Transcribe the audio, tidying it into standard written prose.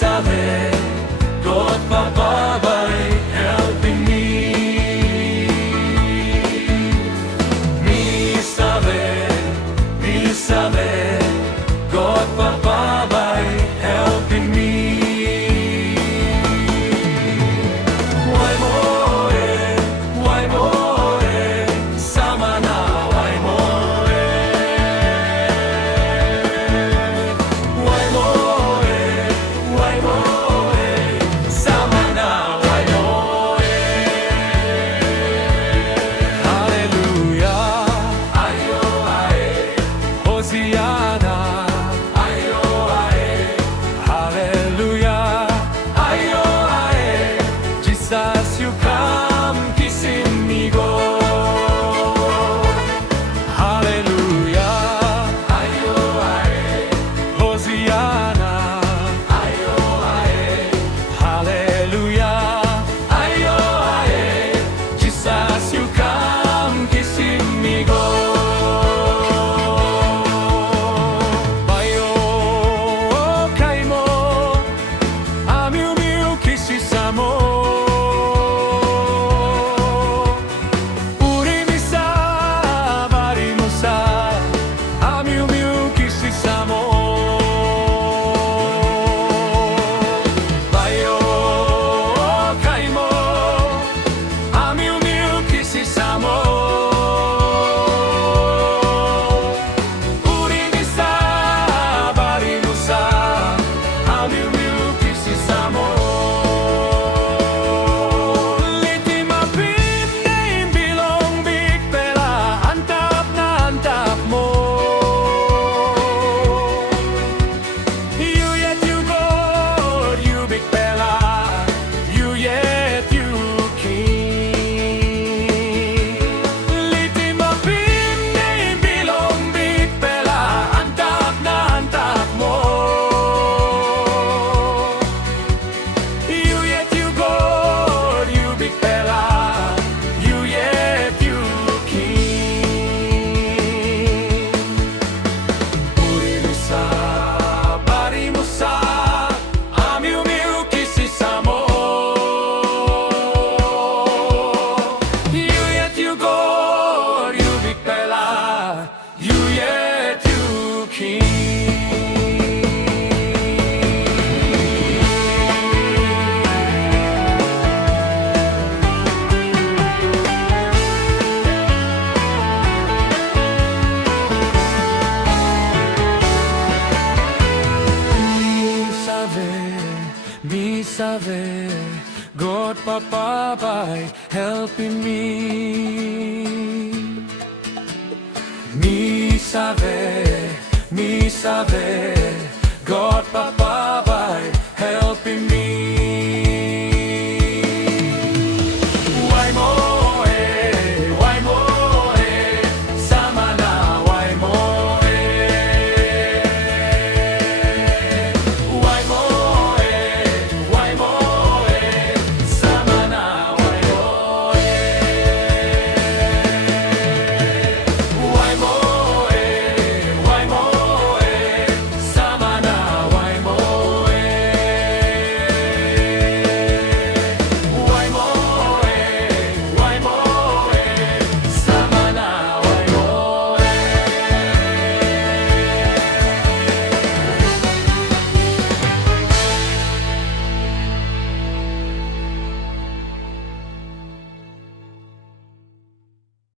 sabe, God papabay, helping me. Mi sabe, God papabay, helping me. Waimo, Samana Waimo, Samana Waimo. Hallelujah, aiyo, Hosiana, aiyo, Hallelujah, aiyo, Jisas you come, kisim me go. Hallelujah, aiyo, Hosiana, aiyo, Hallelujah, aiyo, Jesus you come, kisim me go. Baiyo, kaimo, miumiu, kisi, samo. Urimisa, Barimusa, miumiu, kisi, samo. Baiyo, kaimo, miumiu, kisi, samo. Urimisa, Barimusa, miumiu, kisi, samo. Litimapim, neim, bilong, Bikpela, antap na antap mo. You yet you God, you Bikpela, you yet you king. Litimapim, neim, bilong, Bikpela, antap na antap mo. You yet you God, you Bikpela, you yet you king. Urimisa, Barimusa, miumiu, kisi, samo. You yet you God, you Bikpela, you yet you king. Mi sabe, God papabay, helping me. Mi sabe, God papabay.